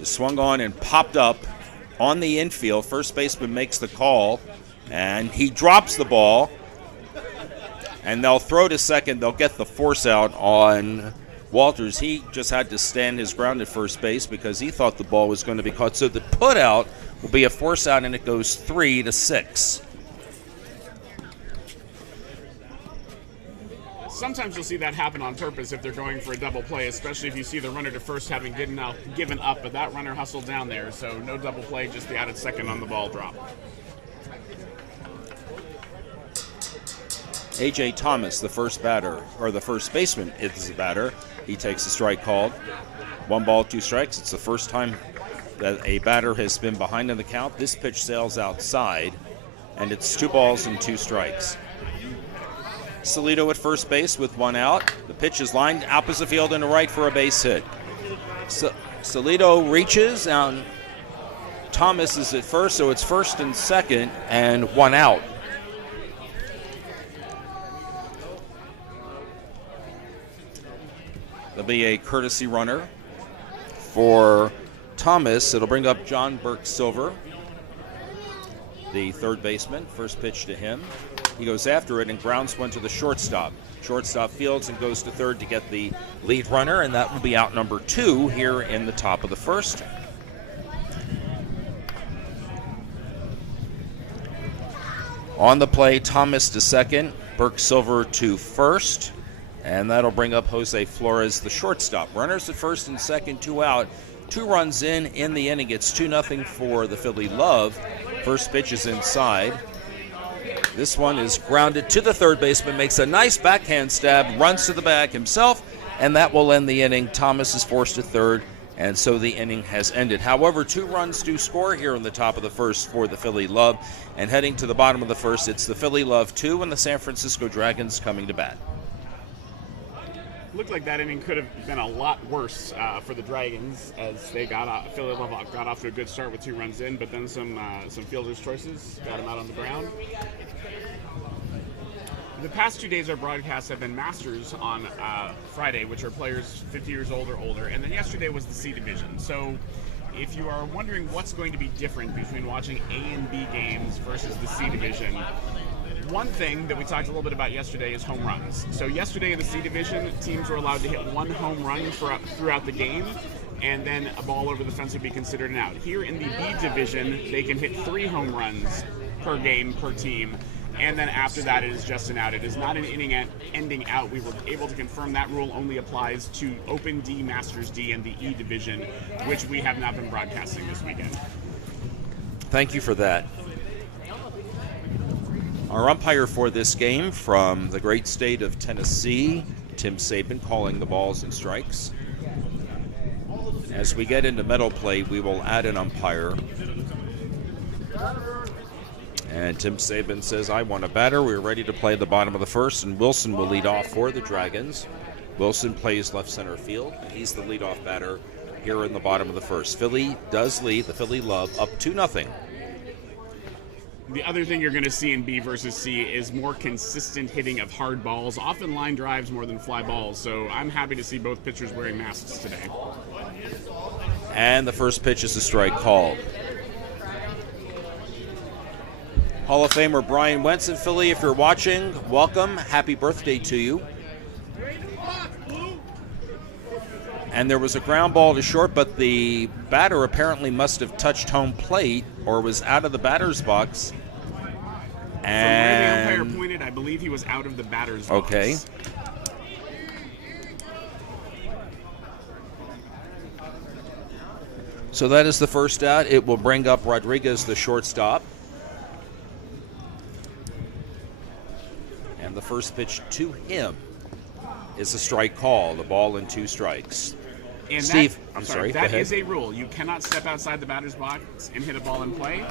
is swung on and popped up on the infield. First baseman makes the call, and he drops the ball. And they'll throw to second. They'll get the force out on Walters. He just had to stand his ground at first base because he thought the ball was going to be caught. So the put out will be a force out, and it goes 3-6. Sometimes you'll see that happen on purpose if they're going for a double play, especially if you see the runner to first having given up, but that runner hustled down there, so no double play, just the out at second on the ball drop. A.J. Thomas, the first batter, or the first baseman, is the batter. He takes a strike called. 1 ball, 2 strikes. It's the first time that a batter has been behind in the count. This pitch sails outside, and it's 2 balls and 2 strikes. Salido at first base with 1 out. The pitch is lined opposite field and to right for a base hit. Salido reaches, and Thomas is at first, so it's first and second and 1 out. There'll be a courtesy runner for Thomas. It'll bring up John Burke-Silver, the third baseman. First pitch to him. He goes after it and grounds one to the shortstop. Shortstop fields and goes to third to get the lead runner, and that will be out number 2 here in the top of the first. On the play, Thomas to second, Burke-Silver to first. And that'll bring up Jose Flores, the shortstop. Runners at first and second, 2 out. 2 runs in the inning. It's 2-0 for the Philly Love. First pitch is inside. This one is grounded to the third baseman, makes a nice backhand stab, runs to the bag himself, and that will end the inning. Thomas is forced to third, and so the inning has ended. However, 2 runs do score here in the top of the first for the Philly Love. And heading to the bottom of the first, it's the Philly Love 2 and the San Francisco Dragons coming to bat. Looked like that inning could have been a lot worse for the Dragons as they Philly Love got off to a good start with 2 runs in, but then some fielders' choices got them out on the ground. The past 2 days our broadcasts have been Masters on Friday, which are players 50 years old or older, and then yesterday was the C Division. So if you are wondering what's going to be different between watching A and B games versus the C Division, one thing that we talked a little bit about yesterday is home runs. So yesterday in the C Division, teams were allowed to hit 1 home run throughout the game, and then a ball over the fence would be considered an out. Here in the B Division, they can hit 3 home runs per game, per team, and then after that it is just an out. It is not an inning-ending out. We were able to confirm that rule only applies to Open D, Masters D, and the E Division, which we have not been broadcasting this weekend. Thank you for that. Our umpire for this game from the great state of Tennessee, Tim Sabin, calling the balls and strikes. As we get into medal play, we will add an umpire. And Tim Sabin says, I want a batter. We're ready to play the bottom of the first, and Wilson will lead off for the Dragons. Wilson plays left center field, and he's the leadoff batter here in the bottom of the first. Philly does lead, the Philly Love, up 2-0. The other thing you're going to see in B versus C is more consistent hitting of hard balls, often line drives more than fly balls. So I'm happy to see both pitchers wearing masks today. And the first pitch is a strike called. Hall of Famer Brian Wentz in Philly, if you're watching, welcome. Happy birthday to you. And there was a ground ball to short, but the batter apparently must have touched home plate or was out of the batter's box. And from where the umpire pointed, I believe he was out of the batter's box. Okay. So that is the first out. It will bring up Rodriguez, the shortstop. And the first pitch to him is a strike call, the ball and 2 strikes. And Steve, I'm sorry, that is a rule. You cannot step outside the batter's box and hit a ball in play.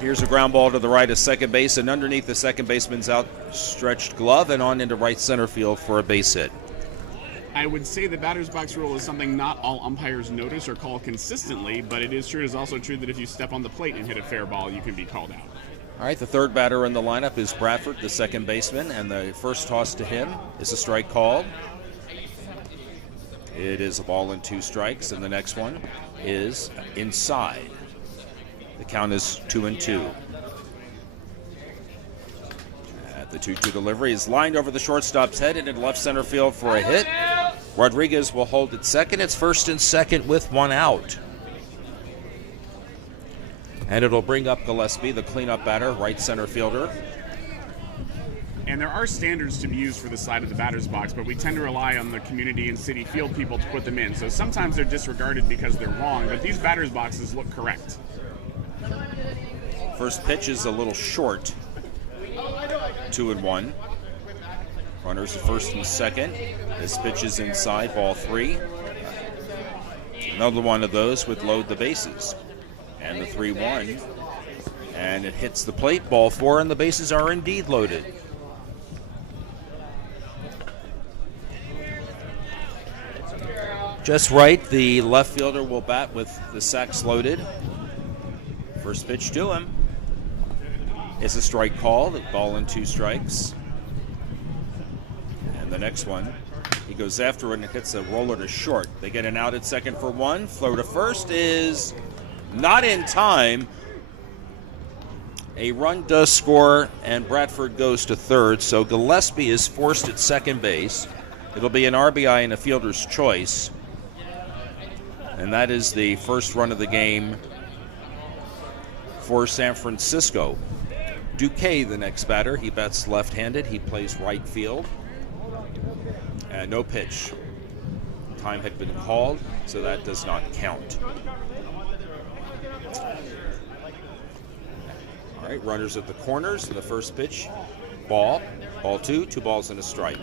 Here's a ground ball to the right of second base, and underneath the second baseman's outstretched glove and on into right center field for a base hit. I would say the batter's box rule is something not all umpires notice or call consistently, but it is also true that if you step on the plate and hit a fair ball, you can be called out. All right, the third batter in the lineup is Bradford, the second baseman, and the first toss to him is a strike called. It is a ball and 2 strikes, and the next one is inside. The count is 2-2. The 2-2 delivery is lined over the shortstop's head and in left center field for a hit. Rodriguez will hold at second. It's first and second with 1 out. And it'll bring up Gillespie, the cleanup batter, right center fielder. And there are standards to be used for the side of the batter's box, but we tend to rely on the community and city field people to put them in. So sometimes they're disregarded because they're wrong, but these batter's boxes look correct. First pitch is a little short. 2-1. Runners at first and second. This pitch is inside, ball 3. Another one of those would load the bases. And the 3-1. And it hits the plate, ball 4, and the bases are indeed loaded. Just right, the left fielder will bat with the sacks loaded. First pitch to him. It's a strike call, ball and 2 strikes. And the next one, he goes after it and hits a roller to short. They get an out at second for 1. Throw to first is not in time. A run does score, and Bradford goes to third, so Gillespie is forced at second base. It'll be an RBI and a fielder's choice. And that is the first run of the game for San Francisco. Duque, the next batter, he bats left-handed. He plays right field. And no pitch. Time had been called, so that does not count. All right, runners at the corners. And the first pitch, ball 2, 2 balls and a strike.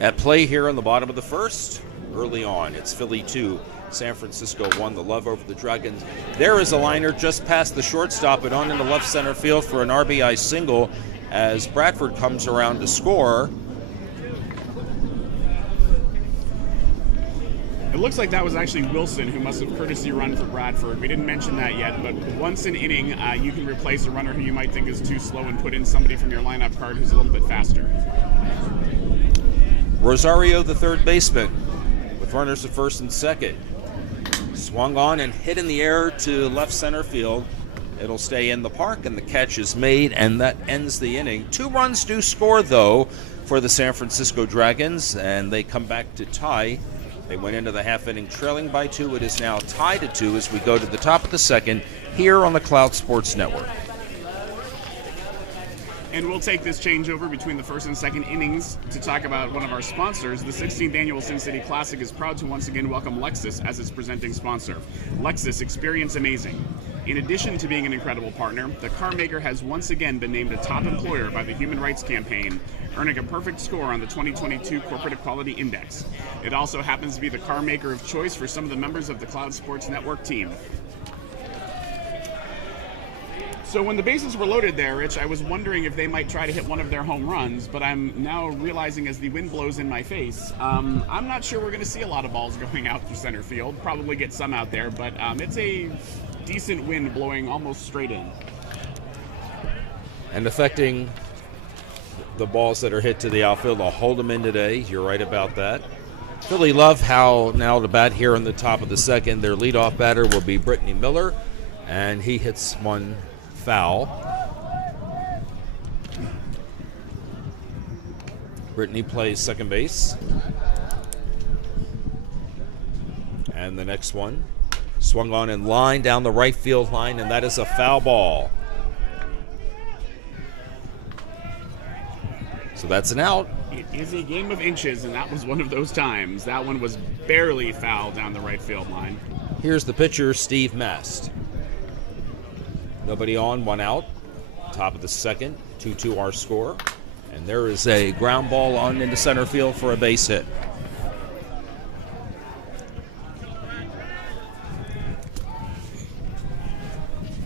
At play here on the bottom of the first, early on, it's Philly 2. San Francisco 1, the love over the Dragons. There is a liner just past the shortstop and on into left center field for an RBI single as Bradford comes around to score. It looks like that was actually Wilson who must have courtesy run for Bradford. We didn't mention that yet, but once an inning, you can replace a runner who you might think is too slow and put in somebody from your lineup card who's a little bit faster. Rosario, the third baseman, with runners at first and second. Swung on and hit in the air to left center field. It'll stay in the park, and the catch is made, and that ends the inning. 2 runs do score, though, for the San Francisco Dragons, and they come back to tie. They went into the half inning trailing by 2. It is now tied at 2 as we go to the top of the second here on the Cloud Sports Network. And we'll take this changeover between the first and second innings to talk about one of our sponsors. The 16th Annual Sin City Classic is proud to once again welcome Lexus as its presenting sponsor. Lexus, experience amazing. In addition to being an incredible partner, the car maker has once again been named a top employer by the Human Rights Campaign, earning a perfect score on the 2022 Corporate Equality Index. It also happens to be the car maker of choice for some of the members of the Cloud Sports Network team. So when the bases were loaded there, Rich, I was wondering if they might try to hit one of their home runs, but I'm now realizing as the wind blows in my face, I'm not sure we're going to see a lot of balls going out through center field. Probably get some out there, but it's a decent wind blowing almost straight in. And affecting the balls that are hit to the outfield, I'll hold them in today. You're right about that. Really love how now to bat here in the top of the second. Their leadoff batter will be Brittany Miller, and he hits one foul. Brittany plays second base. And the next one swung on in line down the right field line, and that is a foul ball. So that's an out. It is a game of inches, and that was one of those times. That one was barely foul down the right field line. Here's the pitcher, Steve Mast. Nobody on, 1 out. Top of the second, 2-2 our score. And there is a ground ball on into center field for a base hit.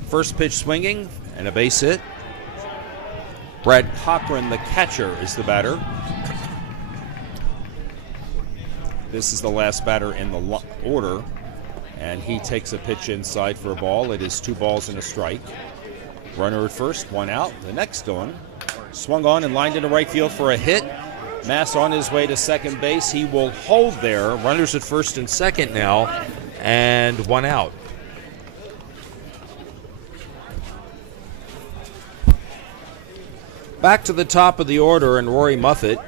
First pitch swinging and a base hit. Brad Cochran, the catcher, is the batter. This is the last batter in the order. And he takes a pitch inside for a ball. It is 2 balls and a strike. Runner at first, 1 out. The next one swung on and lined into right field for a hit. Mass on his way to second base. He will hold there. Runners at first and second now, and one out. Back to the top of the order, and Rory Maffei,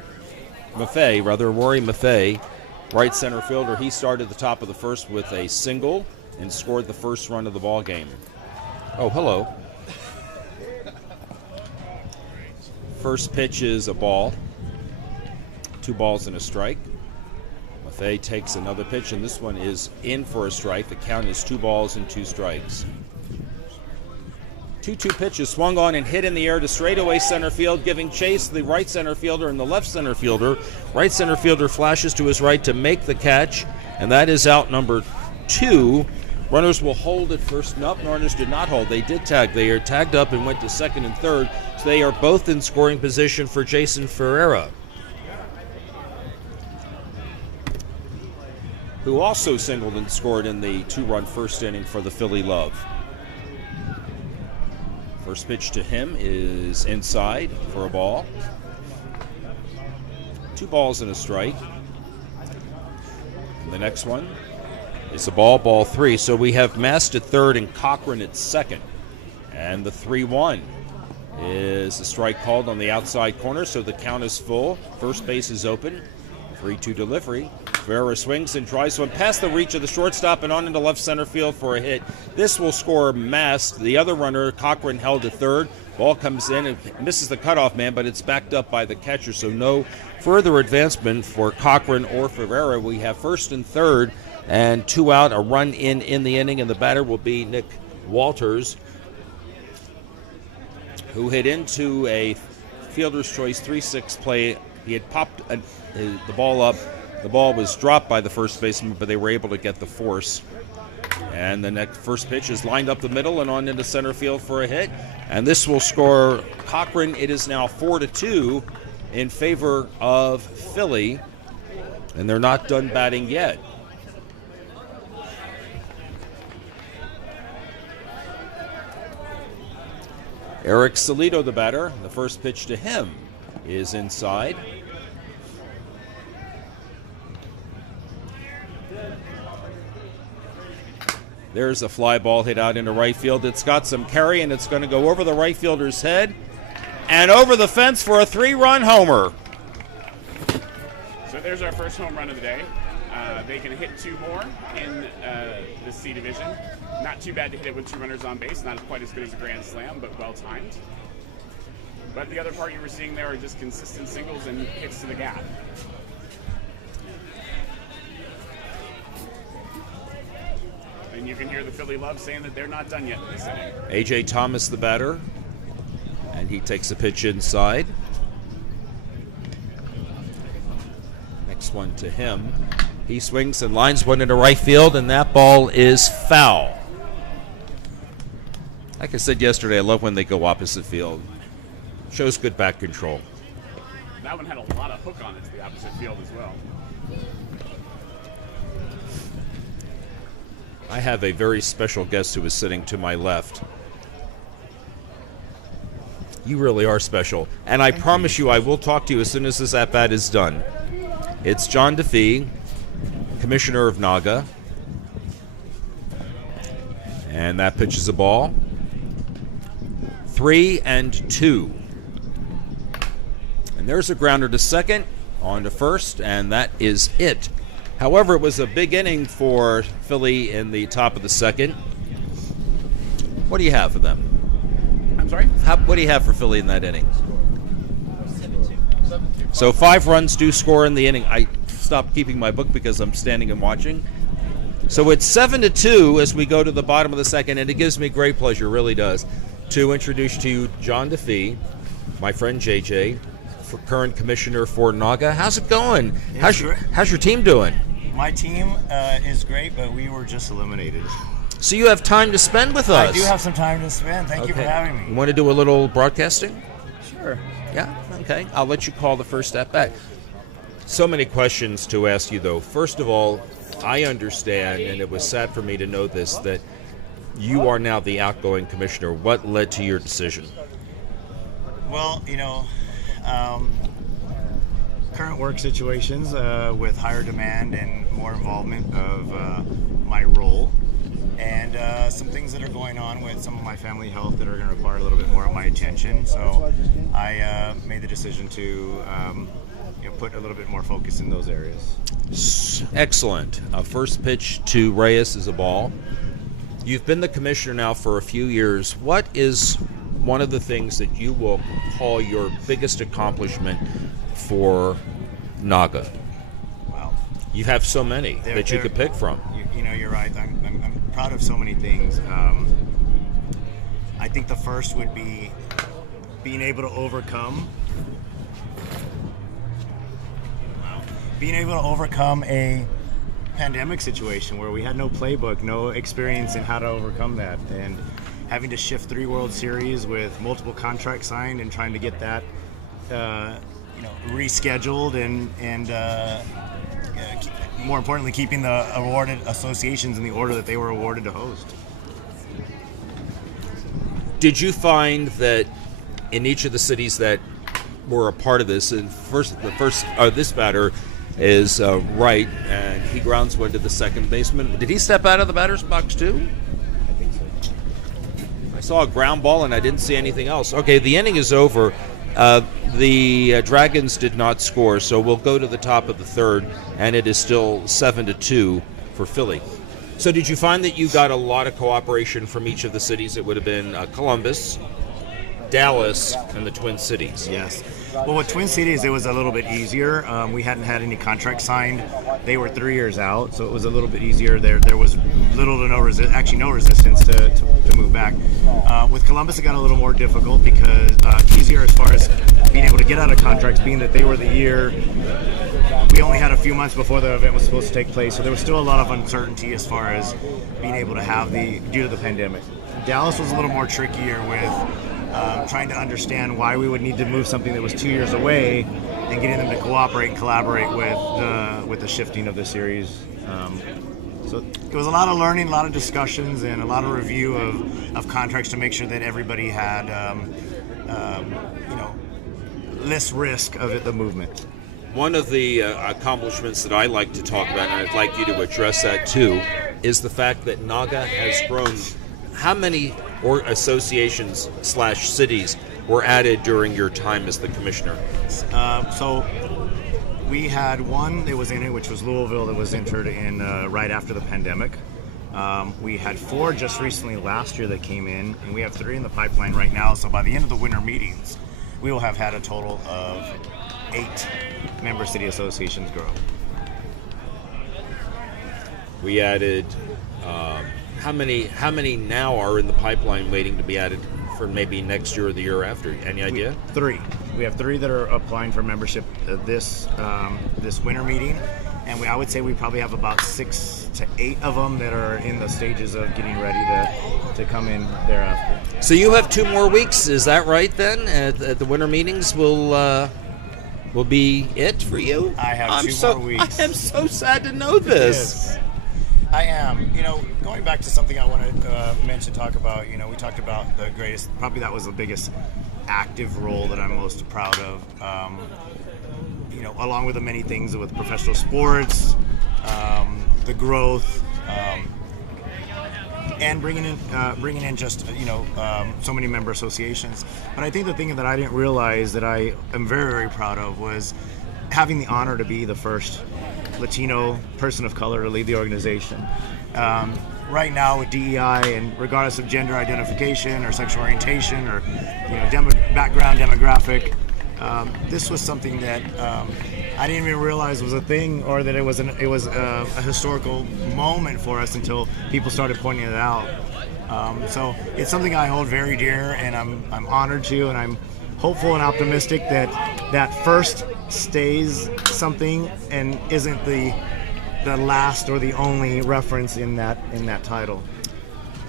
right center fielder. He started the top of the first with a single and scored the first run of the ball game. Oh, hello. First pitch is a ball. 2 balls and a strike. Maffei takes another pitch, and this one is in for a strike. The count is 2 balls and 2 strikes. 2-2 pitch is swung on and hit in the air to straightaway center field, giving chase to the right center fielder and the left center fielder. Right center fielder flashes to his right to make the catch, and that is out number 2. Runners will hold at first. Nope, runners did not hold. They did tag. They are tagged up and went to second and third, so they are both in scoring position for Jason Ferreira, who also singled and scored in the 2-run first inning for the Philly Love. First pitch to him is inside for a ball. 2 balls and a strike. And the next one is a ball 3. So we have Mast at third and Cochran at second. And the 3-1 is a strike called on the outside corner, so the count is full. First base is open. 3-2 delivery. Ferreira swings and tries one past the reach of the shortstop and on into left center field for a hit. This will score Mast. The other runner, Cochran, held to third. Ball comes in and misses the cutoff man, but it's backed up by the catcher, so no further advancement for Cochran or Ferreira. We have first and third and 2 out, a run in the inning, and the batter will be Nick Walters, who hit into a fielder's choice 3-6 play. He had popped the ball up. The ball was dropped by the first baseman, but they were able to get the force. And the next first pitch is lined up the middle and on into center field for a hit. And this will score Cochran. It is now 4-2 in favor of Philly. And they're not done batting yet. Eric Salido, the batter. The first pitch to him is inside. There's a fly ball hit out into right field. It's got some carry, and it's going to go over the right fielder's head and over the fence for a 3-run homer. So there's our first home run of the day. They can hit 2 more in the C division. Not too bad to hit it with 2 runners on base. Not quite as good as a grand slam, but well timed. But the other part you were seeing there are just consistent singles and hits to the gap. And you can hear the Philly Love saying that they're not done yet in this inning. A.J. Thomas, the batter, and he takes a pitch inside. Next one to him. He swings and lines one into right field, and that ball is foul. Like I said yesterday, I love when they go opposite field. Shows good back control. That one had a lot of hook on it to the opposite field as well. I have a very special guest who is sitting to my left. You really are special. And I promise you I will talk to you as soon as this at-bat is done. It's John DeFee, Commissioner of Naga. And that pitch is a ball. 3-2. And there's a grounder to second, on to first, and that is it. However, it was a big inning for Philly in the top of the second. What do you have for them? I'm sorry? What do you have for Philly in that inning? 7-2. So 5 runs do score in the inning. I stopped keeping my book because I'm standing and watching. So it's 7-2 as we go to the bottom of the second, and it gives me great pleasure, really does, to introduce to you John DeFee, my friend JJ, current commissioner for Naga. How's it going? How's your team doing? My team is great, but we were just eliminated. So you have time to spend with us. I do have some time to spend. Thank you for having me. You want to do a little broadcasting? Sure. Yeah? Okay. I'll let you call the first at bat. So many questions to ask you, though. First of all, I understand, and it was sad for me to know this, that you are now the outgoing commissioner. What led to your decision? Well, current work situations with higher demand and more involvement of my role, and some things that are going on with some of my family health that are going to require a little bit more of my attention. So I made the decision to put a little bit more focus in those areas. Excellent. First pitch to Reyes is a ball. You've been the commissioner now for a few years. What is one of the things that you will call your biggest accomplishment for Naga? Wow. You have so many that you could pick from. You're right. I'm proud of so many things. I think the first would be being able to overcome a pandemic situation where we had no playbook, no experience in how to overcome that, and having to shift 3 World Series with multiple contracts signed and trying to get that rescheduled and more importantly, keeping the awarded associations in the order that they were awarded to host. Did you find that in each of the cities that were a part of this, and this batter is right, and he grounds one to the second baseman. Did he step out of the batter's box too? I think so. I saw a ground ball and I didn't see anything else. Okay, the inning is over. The Dragons did not score, so we'll go to the top of the third, and it is still 7-2 for Philly. So did you find that you got a lot of cooperation from each of the cities? It would have been Columbus, Dallas, and the Twin Cities. Yes. Well, with Twin Cities, it was a little bit easier. We hadn't had any contracts signed. They were 3 years out, so it was a little bit easier. There was little to no resistance to move back. With Columbus, it got a little more difficult because easier as far as being able to get out of contracts, being that they were the year. We only had a few months before the event was supposed to take place, so there was still a lot of uncertainty as far as being able to have due to the pandemic. Dallas was a little more trickier with trying to understand why we would need to move something that was 2 years away and getting them to cooperate and collaborate with the shifting of the series. So it was a lot of learning, a lot of discussions, and a lot of review of contracts to make sure that everybody had less risk of the movement. One of the accomplishments that I like to talk about, and I'd like you to address that too, is the fact that Naga has grown. How many associations / cities were added during your time as the commissioner? So we had one that was in it, which was Louisville, that was entered in right after the pandemic. We had 4 just recently last year that came in, and we have 3 in the pipeline right now. So by the end of the winter meetings, we will have had a total of 8 member city associations grow. We added. How many now are in the pipeline waiting to be added for maybe next year or the year after? Any idea? 3. We have 3 that are applying for membership this winter meeting, and I would say we probably have about 6 to 8 of them that are in the stages of getting ready to come in thereafter. So you have 2 more weeks, is that right? Then at the winter meetings will be it for you? I have 2 more weeks. I am so sad to know this. Yes. I am. Going back to something I wanted to talk about, we talked about the greatest, probably that was the biggest active role that I'm most proud of, along with the many things with professional sports, the growth, and bringing in just, so many member associations. But I think the thing that I didn't realize that I am very, very proud of was having the honor to be the first Latino person of color to lead the organization. Right now with DEI, and regardless of gender identification or sexual orientation or background demographic, this was something that I didn't even realize was a thing, or that it was a historical moment for us until people started pointing it out. So it's something I hold very dear, and I'm honored to, and I'm hopeful and optimistic that first stays something and isn't the last or the only reference in that title.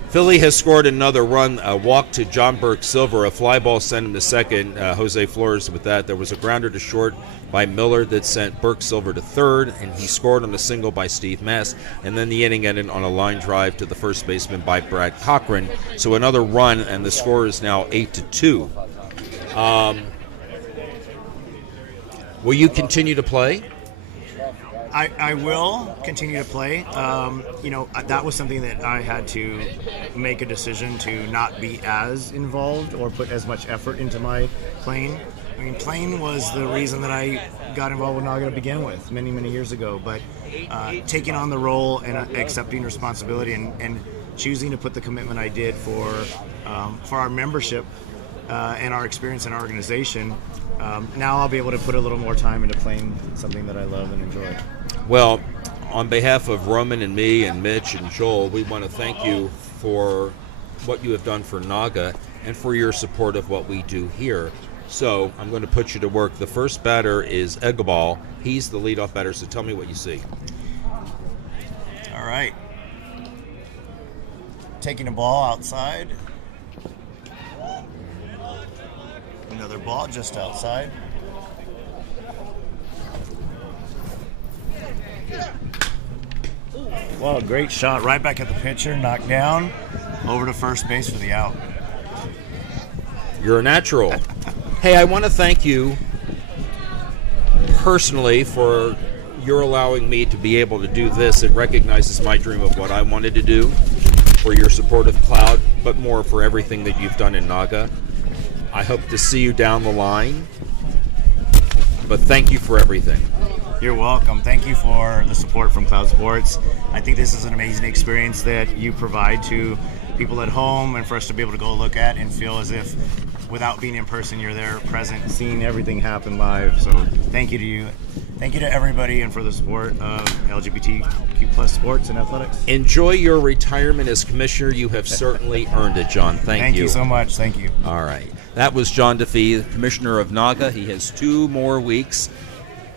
Philly has scored another run, a walk to John Burke Silver, a fly ball sent him to second. Jose Flores with that. There was a grounder to short by Miller that sent Burke Silver to third, and he scored on a single by Steve Mass. And then the inning ended on a line drive to the first baseman by Brad Cochran. So another run, and the score is now 8-2. Will you continue to play? I will continue to play. That was something that I had to make a decision to not be as involved or put as much effort into my playing. I mean, playing was the reason that I got involved with Naga to begin with many, many years ago. But taking on the role and accepting responsibility and choosing to put the commitment I did for our membership and our experience in our organization, now I'll be able to put a little more time into playing something that I love and enjoy. Well, on behalf of Roman and me and Mitch and Joel, we want to thank you for what you have done for Naga and for your support of what we do here. So I'm going to put you to work. The first batter is Egbal. He's the leadoff batter, so tell me what you see. All right. Taking a ball outside. Another ball just outside. Well, great shot right back at the pitcher, knocked down, over to first base for the out. You're a natural. Hey, I want to thank you personally for your allowing me to be able to do this. It recognizes my dream of what I wanted to do, for your support of Cloud, but more for everything that you've done in Naga. I hope to see you down the line, but thank you for everything. You're welcome. Thank you for the support from Cloud Sports. I think this is an amazing experience that you provide to people at home and for us to be able to go look at and feel as if without being in person, you're there present, seeing everything happen live. So thank you to you. Thank you to everybody and for the support of LGBTQ plus sports and athletics. Enjoy your retirement as commissioner. You have certainly earned it, John. Thank you. Thank you so much. Thank you. All right. That was John DeFee, the commissioner of Naga. He has 2 more weeks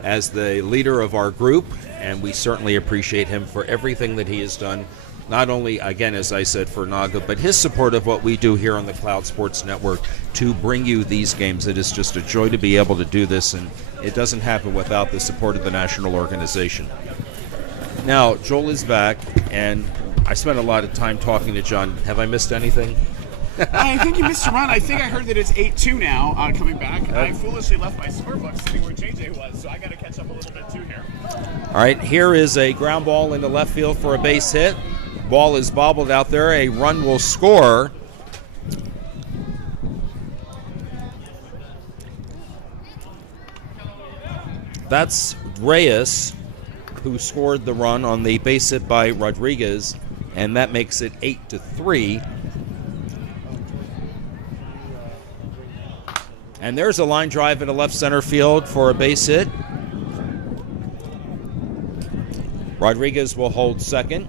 as the leader of our group, and we certainly appreciate him for everything that he has done, not only, again, as I said, for Naga, but his support of what we do here on the Cloud Sports Network to bring you these games. It is just a joy to be able to do this, and it doesn't happen without the support of the national organization. Now, Joel is back, and I spent a lot of time talking to John. Have I missed anything? I think you missed a run. I think I heard that it's 8-2 now coming back. I foolishly left my scorebook sitting where JJ was, so I got to catch up a little bit too here. All right, here is a ground ball into left field for a base hit. Ball is bobbled out there. A run will score. That's Reyes, who scored the run on the base hit by Rodriguez, and that makes it 8-3. And there's a line drive into left center field for a base hit. Rodriguez will hold second.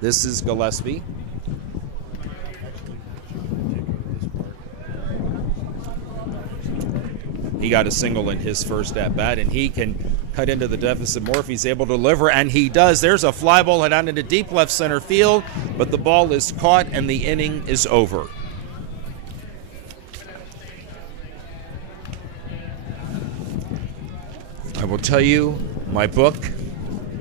This is Gillespie. He got a single in his first at-bat, and he can cut into the deficit more if he's able to deliver, and he does. There's a fly ball hit out into deep left center field, but the ball is caught, and the inning is over. I will tell you, my book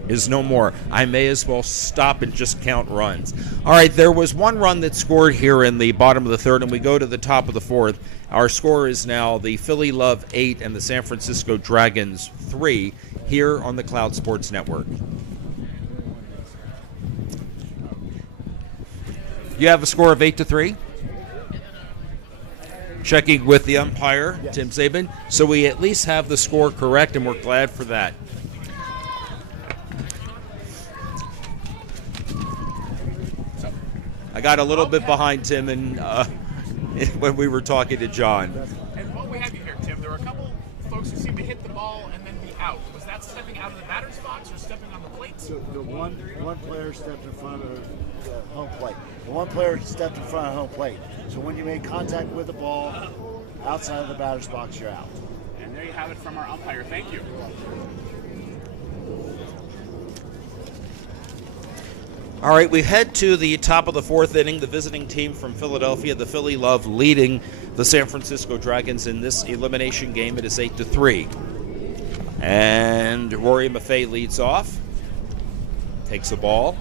is no more. I may as well stop and just count runs. All right, there was one run that scored here in the bottom of the third, and we go to the top of the fourth. Our score is now the Philly Love 8 and the San Francisco Dragons 3 here on the Cloud Sports Network. You have a score of 8-3? Checking with the umpire, yes. Tim Zabin. So we at least have the score correct, and we're glad for that. I got a little bit behind Tim and when we were talking to John. And while we have you here, Tim, there were a couple folks who seemed to hit the ball and then be out. Was that stepping out of the batter's box or stepping on the plate? So the one player stepped in front of the home plate. The one player stepped in front of home plate. So when you made contact with the ball outside of the batter's box, you're out. And there you have it from our umpire. Thank you. All right, we head to the top of the fourth inning. The visiting team from Philadelphia, the Philly Love, leading the San Francisco Dragons in this elimination game. It is 8-3. And Rory Maffei leads off, takes the ball,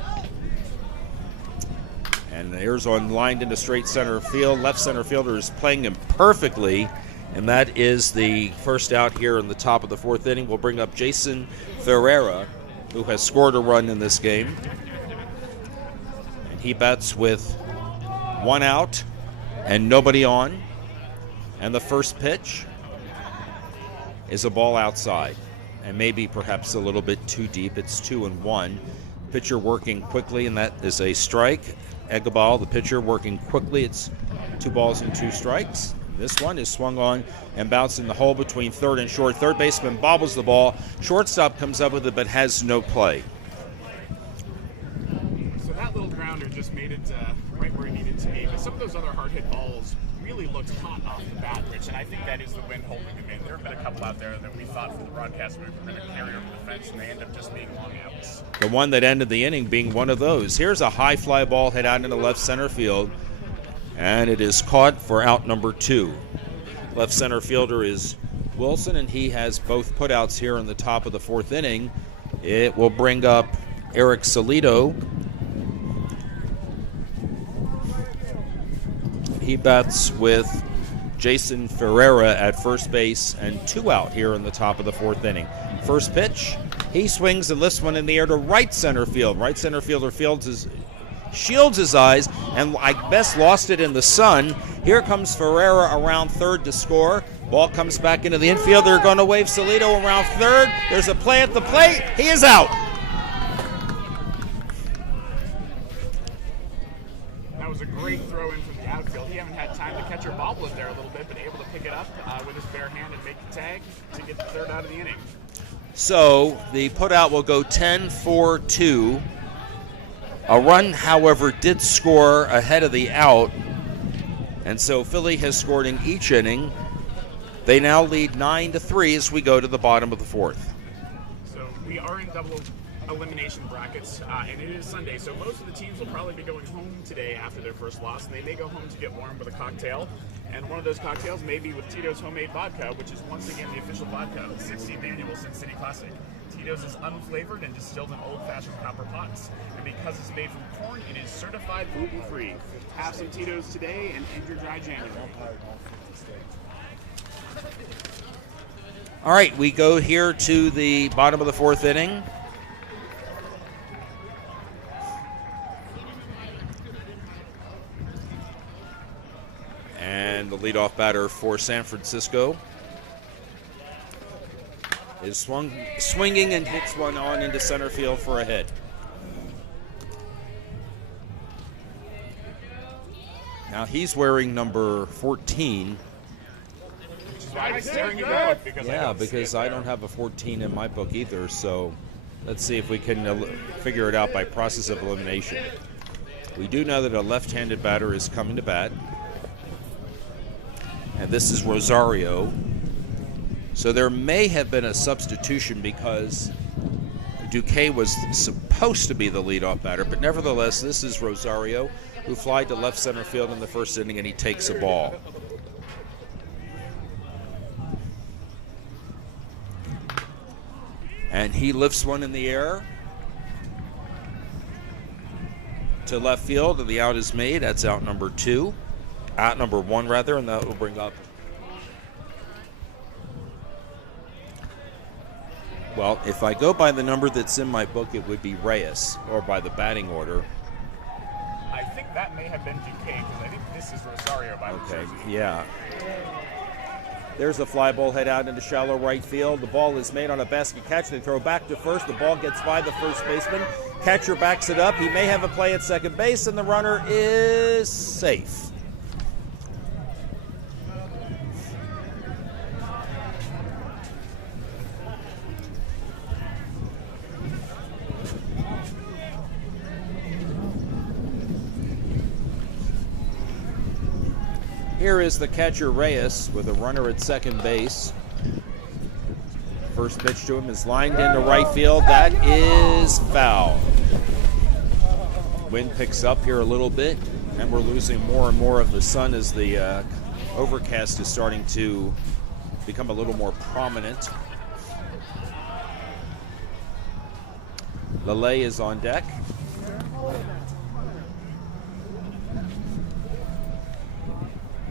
And here's on lined into straight center field. Left center fielder is playing him perfectly. And that is the first out here in the top of the fourth inning. We'll bring up Jason Ferreira, who has scored a run in this game. And he bats with one out and nobody on. And the first pitch is a ball outside. And maybe perhaps a little bit too deep. It's 2-1. Pitcher working quickly, and that is a strike. Eggeball, the pitcher, working quickly. It's 2 balls and 2 strikes. This one is swung on and bounced in the hole between third and short. Third baseman bobbles the ball. Shortstop comes up with it but has no play. So that little grounder just made it right where it needed to be. But some of those other hard hit balls really looked hot off the bat, Rich, and I think that is the wind holding them in. There have been a couple out there that we thought from the broadcast we were going to carry over the fence, and they end up just being long outs. The one that ended the inning being one of those. Here's a high fly ball hit out into left center field, and it is caught for out number 2. Left center fielder is Wilson, and he has both putouts here in the top of the fourth inning. It will bring up Eric Salido. He bats with Jason Ferreira at first base, and 2 out here in the top of the fourth inning. First pitch, he swings and lifts one in the air to right center field. Right center fielder shields his eyes, and I best lost it in the sun. Here comes Ferreira around third to score. Ball comes back into the infield. They're going to wave Salido around third. There's a play at the plate. He is out. That was a great throw in from the outfield. He haven't had time to catch or bobble it there a little bit, but able to pick it up with his bare hand and make the tag to get the third out of the inning. So the putout will go 10-4-2. A run, however, did score ahead of the out, and so Philly has scored in each inning. They now lead 9-3 as we go to the bottom of the fourth. So we are in double elimination brackets, and it is Sunday, so most of the teams will probably be going home today after their first loss, and they may go home to get warm with a cocktail, and one of those cocktails may be with Tito's Homemade Vodka, which is once again the official vodka of the 16th Annual Sin City Classic. Tito's is unflavored and distilled in old-fashioned copper pots, and because it's made from corn, it is certified gluten-free. Have some Tito's today and end your dry January. All right, we go here to the bottom of the fourth inning. And the leadoff batter for San Francisco is swinging and hits one on into center field for a hit. Now he's wearing number 14. Which is why I'm staring at the book, because I don't have a 14 in my book either, so let's see if we can figure it out by process of elimination. We do know that a left-handed batter is coming to bat. And this is Rosario. So there may have been a substitution because Duque was supposed to be the leadoff batter, but nevertheless, this is Rosario, who flied to left center field in the first inning, and he takes a ball. And he lifts one in the air to left field, and the out is made. That's out number 2. Out number 1, rather, and that will bring up. Well, if I go by the number that's in my book, it would be Reyes, or by the batting order. I think that may have been Duque, because I think this is Rosario by the jersey. Yeah. There's a fly ball head out into shallow right field. The ball is made on a basket catch. They throw back to first. The ball gets by the first baseman. Catcher backs it up. He may have a play at second base, and the runner is safe. Here is the catcher Reyes with a runner at second base. First pitch to him is lined into right field. That is foul. Wind picks up here a little bit, and we're losing more and more of the sun as the overcast is starting to become a little more prominent. Lele is on deck.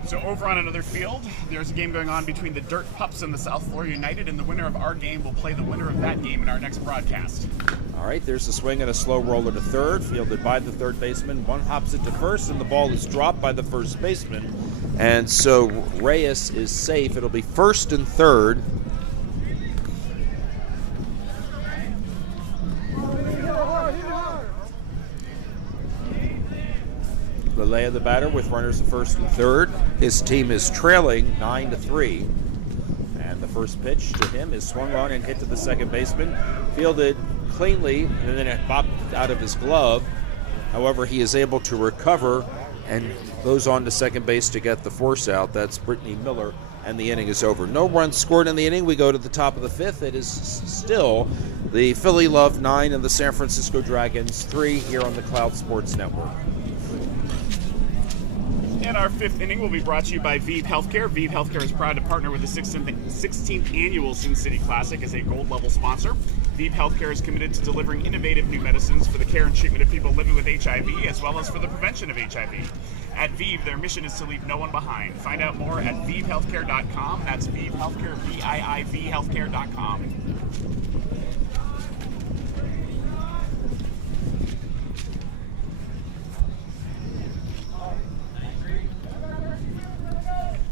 So over on another field, there's a game going on between the Dirt Pups and the South Florida United, and the winner of our game will play the winner of that game in our next broadcast. All right, there's a swing and a slow roller to third, fielded by the third baseman. One hops it to first, and the ball is dropped by the first baseman. And so Reyes is safe. It'll be first and third. Lelea the batter with runners at first and third. His team is trailing 9-3. And the first pitch to him is swung on and hit to the second baseman. Fielded cleanly, and then it popped out of his glove. However, he is able to recover and goes on to second base to get the force out. That's Brittany Miller, and the inning is over. No runs scored in the inning. We go to the top of the fifth. It is still the Philly Love 9 and the San Francisco Dragons 3 here on the Cloud Sports Network. And our fifth inning will be brought to you by Vive Healthcare. Vive Healthcare is proud to partner with the 16th annual Sin City Classic as a gold level sponsor. Vive Healthcare is committed to delivering innovative new medicines for the care and treatment of people living with HIV, as well as for the prevention of HIV. At Vive, their mission is to leave no one behind. Find out more at ViveHealthcare.com. That's Vive Healthcare, VIIV Healthcare.com.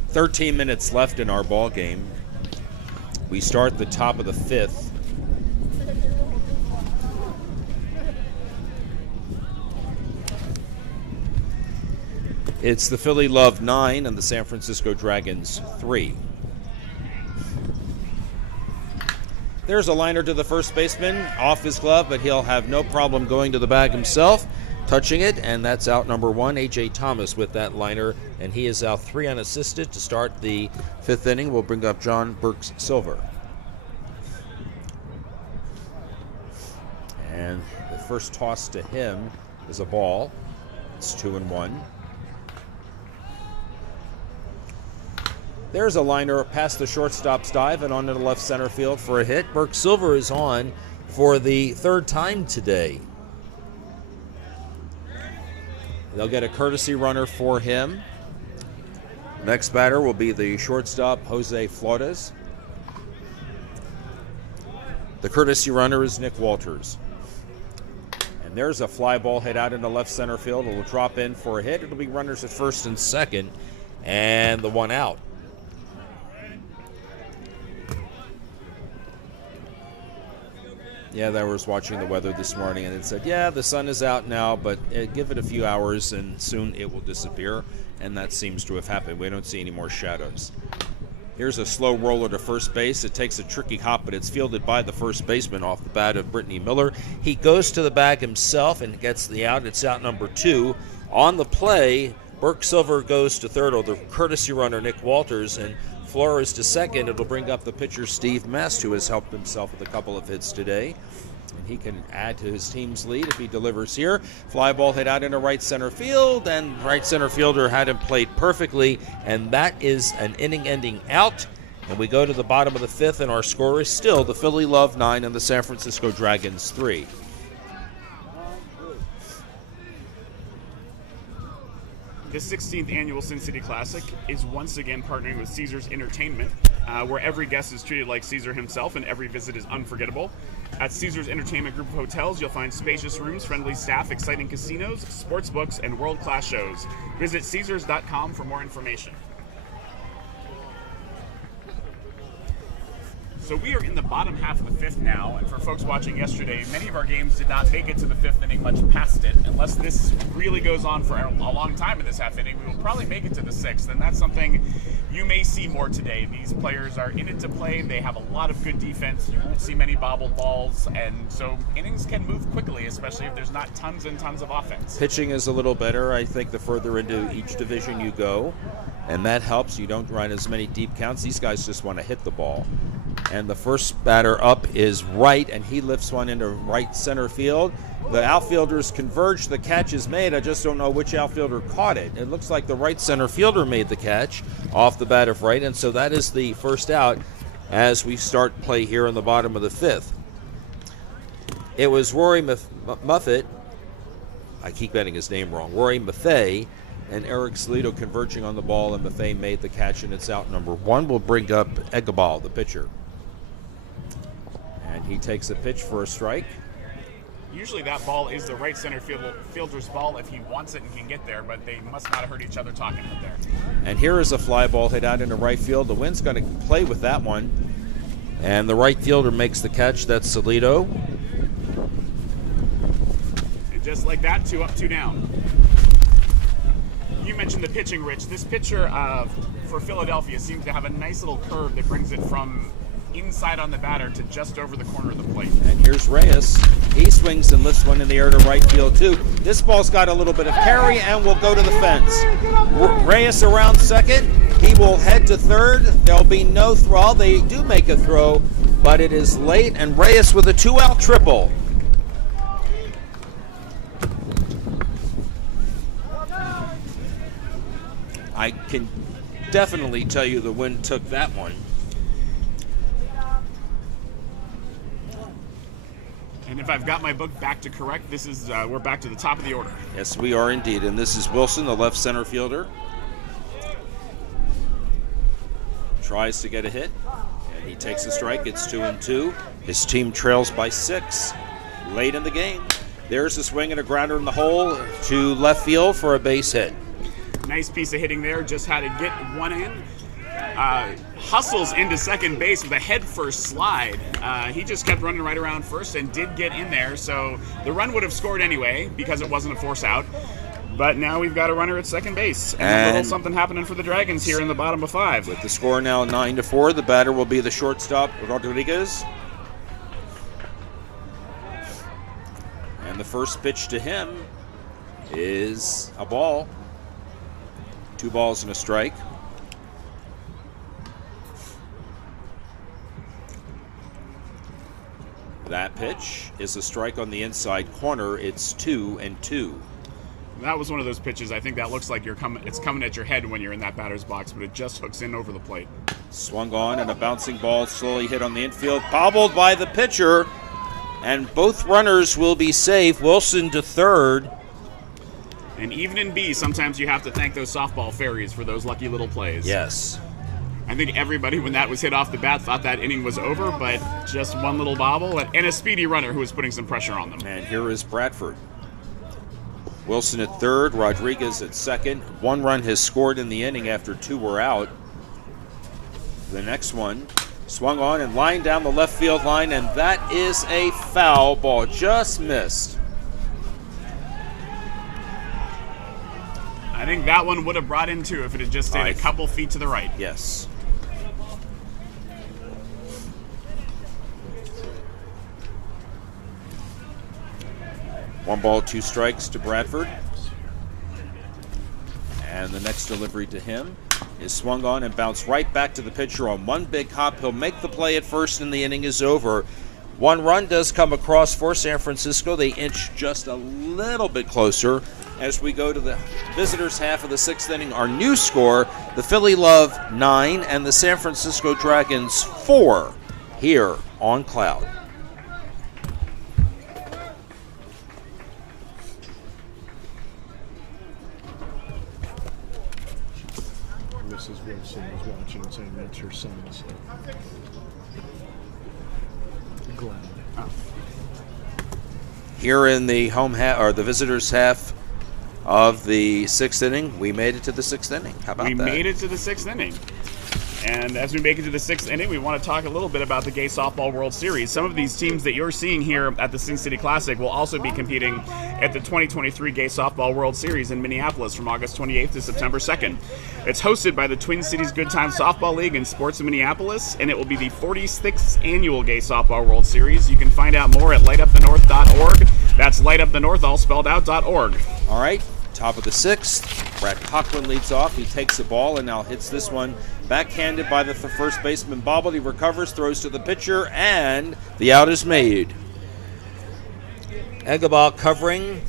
"13 minutes left in our ball game. We start the top of the fifth. It's the Philly Love 9 and the San Francisco Dragons 3. There's a liner to the first baseman, off his glove, but he'll have no problem going to the bag himself, touching it, and that's out number 1, A.J. Thomas with that liner, and he is out 3 unassisted to start the fifth inning. We'll bring up John Burks-Silver. And the first toss to him is a ball. It's 2-1. There's a liner past the shortstop's dive and onto the left center field for a hit. Burks-Silver is on for the third time today. They'll get a courtesy runner for him. Next batter will be the shortstop, Jose Flores. The courtesy runner is Nick Walters. And there's a fly ball hit out into left center field. It'll drop in for a hit. It'll be runners at first and second, and the one out. Yeah, I was watching the weather this morning, and it said, yeah, the sun is out now, but give it a few hours, and soon it will disappear, and that seems to have happened. We don't see any more shadows. Here's a slow roller to first base. It takes a tricky hop, but it's fielded by the first baseman off the bat of Brittany Miller. He goes to the bag himself and gets the out. It's out number 2. On the play, Burks-Silver goes to third, or the courtesy runner, Nick Walters, and Flores to second. It'll bring up the pitcher, Steve Mest, who has helped himself with a couple of hits today. And he can add to his team's lead if he delivers here. Fly ball hit out into right center field, and right center fielder had him played perfectly, and that is an inning-ending out. And we go to the bottom of the fifth, and our score is still the Philly Love 9 and the San Francisco Dragons 3. The 16th annual Sin City Classic is once again partnering with Caesars Entertainment, where every guest is treated like Caesar himself and every visit is unforgettable. At Caesars Entertainment Group of Hotels, you'll find spacious rooms, friendly staff, exciting casinos, sports books, and world-class shows. Visit Caesars.com for more information. So we are in the bottom half of the fifth now, and for folks watching yesterday, many of our games did not make it to the fifth inning, much past it. Unless this really goes on for a long time in this half inning, we will probably make it to the sixth, and that's something you may see more today. These players are in it to play. They have a lot of good defense. You won't see many bobbled balls, and so innings can move quickly, especially if there's not tons and tons of offense. Pitching is a little better, I think, the further into each division you go, and that helps. You don't run as many deep counts. These guys just want to hit the ball. And the first batter up is right, and he lifts one into right center field. The outfielders converge. The catch is made. I just don't know which outfielder caught it. It looks like the right center fielder made the catch off the bat of right, and so that is the first out as we start play here in the bottom of the fifth. It was Rory Muffett. I keep getting his name wrong. Rory Maffei and Eric Salido converging on the ball, and Maffei made the catch, and it's out. Number 1 will bring up Eggeball, the pitcher. And he takes a pitch for a strike. Usually that ball is the right center fielder's ball if he wants it and can get there, but they must not have heard each other talking out there. And here is a fly ball hit out into right field. The wind's going to play with that one. And the right fielder makes the catch. That's Salido. And just like that, 2 up, 2 down. You mentioned the pitching, Rich. This pitcher for Philadelphia seems to have a nice little curve that brings it from inside on the batter to just over the corner of the plate. And here's Reyes. He swings and lifts one in the air to right field, too. This ball's got a little bit of carry and will go to the fence. Reyes around second. He will head to third. There'll be no throw. They do make a throw, but it is late, and Reyes with a 2-out triple. I can definitely tell you the wind took that one. And if I've got my book back to correct, this is we're back to the top of the order. Yes, we are indeed. And this is Wilson, the left center fielder. Tries to get a hit, and he takes a strike. It's 2-2. His team trails by 6 late in the game. There's a swing and a grounder in the hole to left field for a base hit. Nice piece of hitting there. Just had to get one in. Hustles into second base with a head-first slide. He just kept running right around first and did get in there, so the run would have scored anyway because it wasn't a force out. But now we've got a runner at second base. And a little something happening for the Dragons here in the bottom of 5. With the score now 9-4, the batter will be the shortstop, Rodriguez. And the first pitch to him is a ball. 2 balls and a strike. That pitch is a strike on the inside corner. It's 2-2. That was one of those pitches. I think that looks like it's coming at your head when you're in that batter's box, but it just hooks in over the plate. Swung on, and a bouncing ball slowly hit on the infield. Bobbled by the pitcher, and both runners will be safe. Wilson to third. And even in B, sometimes you have to thank those softball fairies for those lucky little plays. Yes. I think everybody, when that was hit off the bat, thought that inning was over, but just one little bobble and a speedy runner who was putting some pressure on them. And here is Bradford. Wilson at third, Rodriguez at second. 1 run has scored in the inning after 2 were out. The next one swung on and lined down the left field line, and that is a foul ball. Just missed. I think that one would have brought in 2 if it had just stayed a couple feet to the right. Yes. One ball, 2 strikes to Bradford. And the next delivery to him is swung on and bounced right back to the pitcher on one big hop. He'll make the play at first, and the inning is over. 1 run does come across for San Francisco. They inch just a little bit closer as we go to the visitors' half of the 6th inning. Our new score, the Philly Love 9 and the San Francisco Dragons 4 here on Cloud. Mrs. Wilson was watching and saying that's her son. So. Glad. Here in the home or the visitors' half of the 6th inning, we made it to the 6th inning. How about that? We made it to the 6th inning. And as we make it to the 6th inning, we want to talk a little bit about the Gay Softball World Series. Some of these teams that you're seeing here at the Sin City Classic will also be competing at the 2023 Gay Softball World Series in Minneapolis from August 28th to September 2nd. It's hosted by the Twin Cities Good Times Softball League and Sports in Minneapolis, and it will be the 46th annual Gay Softball World Series. You can find out more at lightupthenorth.org. That's lightupthenorth, all spelled out, .org. All right, top of the 6th. Brad Cochran leads off. He takes the ball and now hits this one. Backhanded by the first baseman Bobbled. He recovers, throws to the pitcher, and the out is made. Eggeball covering,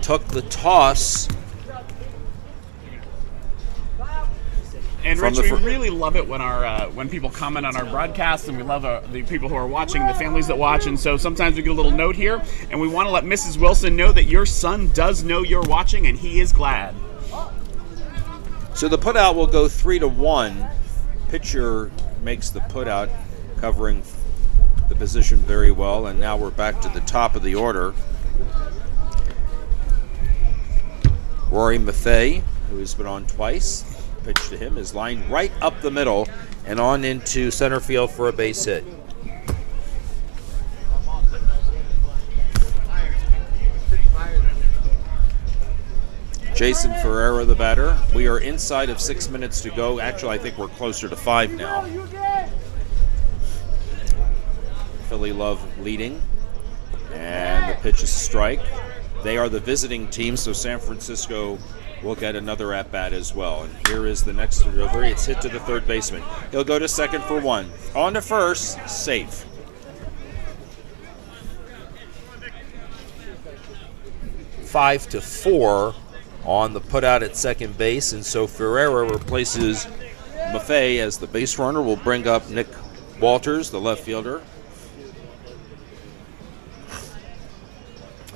took the toss. And Rich, we really love it when people comment on our broadcasts, and we love the people who are watching, the families that watch. And so sometimes we get a little note here, and we want to let Mrs. Wilson know that your son does know you're watching, and he is glad. So the putout will go 3-1. Pitcher makes the putout, covering the position very well, and now we're back to the top of the order. Rory Maffei, who has been on twice, pitch to him is lined right up the middle and on into center field for a base hit. Jason Ferreira, the batter. We are inside of 6 minutes to go. Actually, I think we're closer to 5 now. Philly Love leading, and the pitch is a strike. They are the visiting team, so San Francisco will get another at-bat as well. And here is the next delivery. It's hit to the third baseman. He'll go to second for 1. On to first, safe. Five to 4 on the putout at second base, and so Ferreira replaces Maffei as the base runner. Will bring up Nick Walters, the left fielder.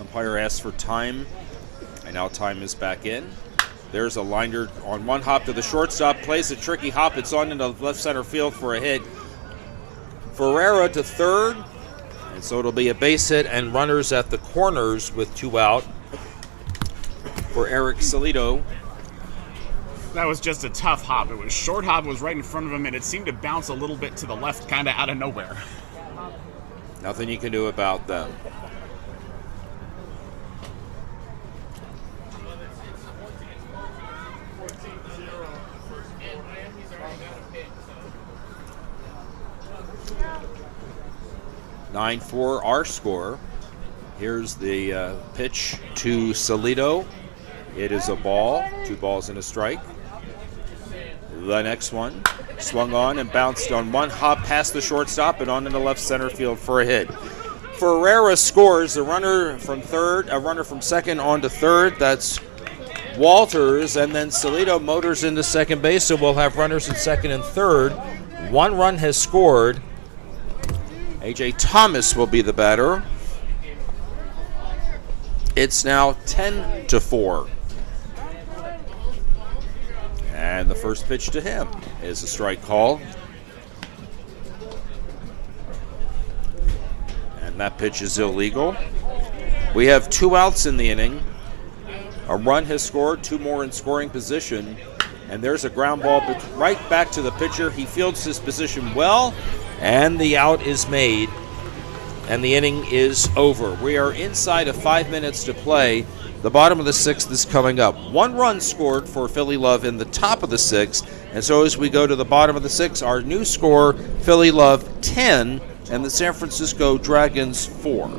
Umpire asks for time, and now time is back in. There's a liner on one hop to the shortstop, plays a tricky hop. It's on into left center field for a hit. Ferreira to third, and so it'll be a base hit and runners at the corners with 2 out for Eric Salido. That was just a tough hop. It was short hop, was right in front of him, and it seemed to bounce a little bit to the left, kind of out of nowhere. Nothing you can do about them. Nine for our score. Here's the pitch to Salido. It is a ball. 2 balls and a strike. The next one swung on and bounced on one hop past the shortstop and on into left center field for a hit. Ferreira scores. A runner from third, a runner from second on to third. That's Walters, and then Salido motors into second base, so we'll have runners in second and third. 1 run has scored. A.J. Thomas will be the batter. It's now 10-4. And the first pitch to him is a strike call. And that pitch is illegal. We have 2 outs in the inning. A run has scored, 2 more in scoring position. And there's a ground ball right back to the pitcher. He fields his position well, and the out is made. And the inning is over. We are inside of 5 minutes to play. The bottom of the 6th is coming up. 1 run scored for Philly Love in the top of the 6th. And so as we go to the bottom of the 6th, our new score, Philly Love 10 and the San Francisco Dragons 4.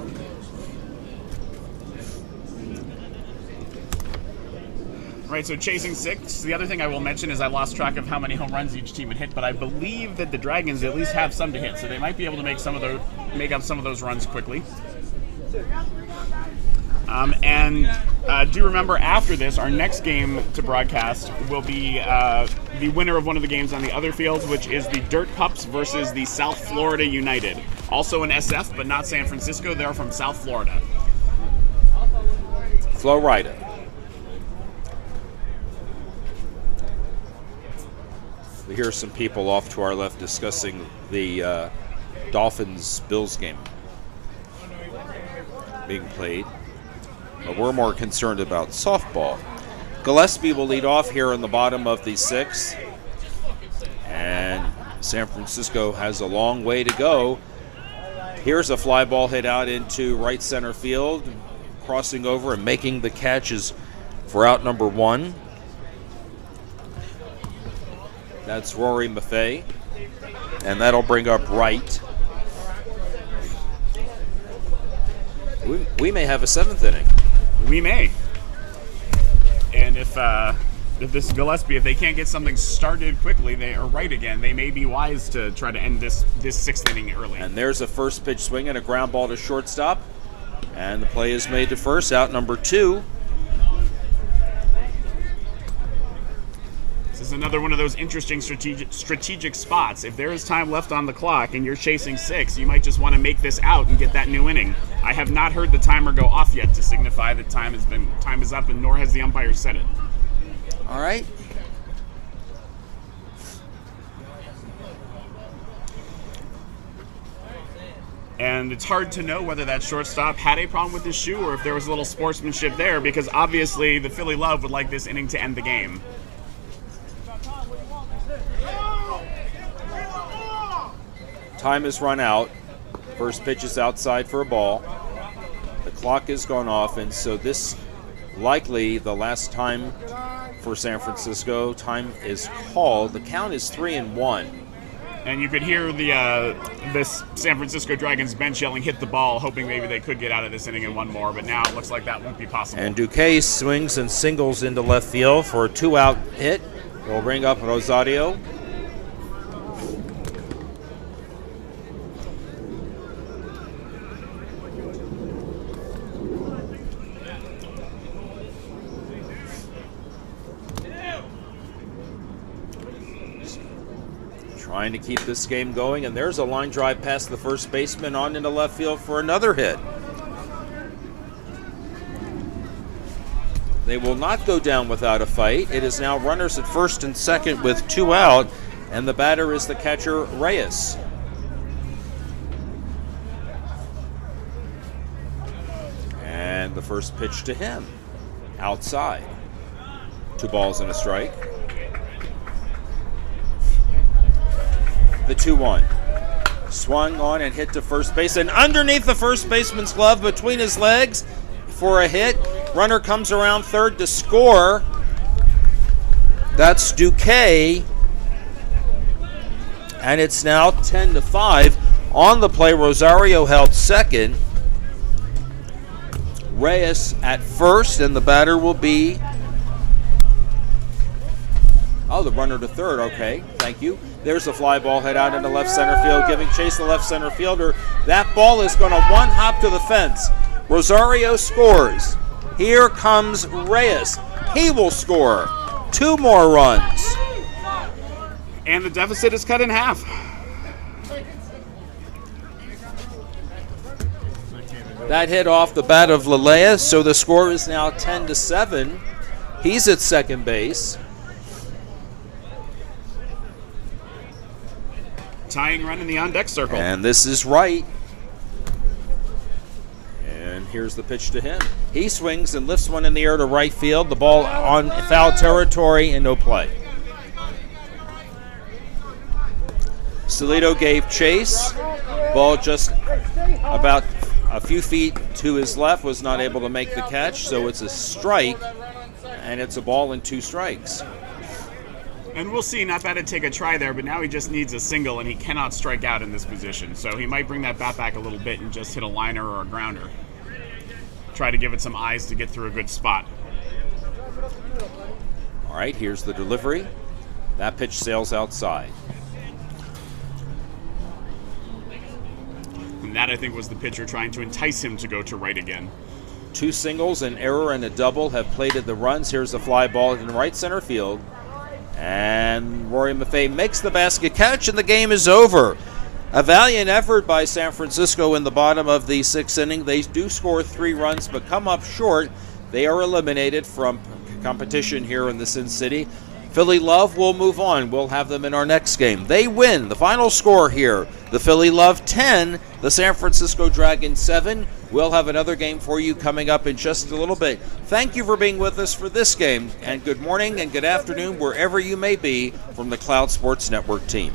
Right, so chasing 6. The other thing I will mention is I lost track of how many home runs each team would hit, but I believe that the Dragons at least have some to hit, so they might be able to make up some of those runs quickly. Do remember after this, our next game to broadcast will be the winner of one of the games on the other fields, which is the Dirt Pups versus the South Florida United. Also in SF, but not San Francisco. They're from South Florida. Florida. We hear some people off to our left discussing the Dolphins-Bills game being played. But we're more concerned about softball. Gillespie will lead off here in the bottom of the 6th. And San Francisco has a long way to go. Here's a fly ball hit out into right center field. Crossing over and making the catches for out number 1. That's Rory Maffei. And that'll bring up Wright. We may have a 7th inning. We may. And if this is Gillespie, if they can't get something started quickly, they are right again. They may be wise to try to end this 6th inning early. And there's a first pitch swing and a ground ball to shortstop. And the play is made to first, out number 2. This is another one of those interesting strategic spots. If there is time left on the clock and you're chasing 6, you might just want to make this out and get that new inning. I have not heard the timer go off yet to signify that time is up, and nor has the umpire said it. All right. And it's hard to know whether that shortstop had a problem with his shoe or if there was a little sportsmanship there, because obviously the Philly Love would like this inning to end the game. Time has run out. First pitch is outside for a ball. The clock has gone off, and so this likely the last time for San Francisco. Time is called. The count is 3-1. And you could hear this San Francisco Dragons bench yelling, "Hit the ball," hoping maybe they could get out of this inning in one more, but now it looks like that won't be possible. And Duque swings and singles into left field for a 2-out hit. Will bring up Rosario. Trying to keep this game going, and there's a line drive past the first baseman on into left field for another hit. They will not go down without a fight. It is now runners at first and second with 2 out, and the batter is the catcher, Reyes. And the first pitch to him, outside. 2 balls and a strike. The 2-1. Swung on and hit to first base, and underneath the first baseman's glove between his legs for a hit. Runner comes around third to score. That's Duque. And it's now 10-5. On the play, Rosario held second. Reyes at first, and the batter will be... Oh, the runner to third. Okay, thank you. There's a fly ball head out into left center field, giving chase the left center fielder. That ball is going to one hop to the fence. Rosario scores. Here comes Reyes. He will score 2 more runs. And the deficit is cut in half. That hit off the bat of Lalea, so the score is now 10-7. He's at second base. Tying run in the on-deck circle. And this is right. And here's the pitch to him. He swings and lifts one in the air to right field. The ball on foul territory and no play. Salido gave chase. Ball just about a few feet to his left, was not able to make the catch, so it's a strike, and it's a ball and 2 strikes. And we'll see, not bad to take a try there, but now he just needs a single, and he cannot strike out in this position. So he might bring that bat back a little bit and just hit a liner or a grounder. Try to give it some eyes to get through a good spot. All right, here's the delivery. That pitch sails outside. And that, I think, was the pitcher trying to entice him to go to right again. 2 singles, an error, and a double have plated the runs. Here's the fly ball in right center field. And Rory Maffei makes the basket catch, and the game is over. A valiant effort by San Francisco in the bottom of the 6th inning. They do score 3 runs, but come up short. They are eliminated from competition here in the Sin City. Philly Love will move on. We'll have them in our next game. They win. The final score here, the Philly Love 10, the San Francisco Dragons 7. We'll have another game for you coming up in just a little bit. Thank you for being with us for this game, and good morning and good afternoon wherever you may be from the Cloud Sports Network team.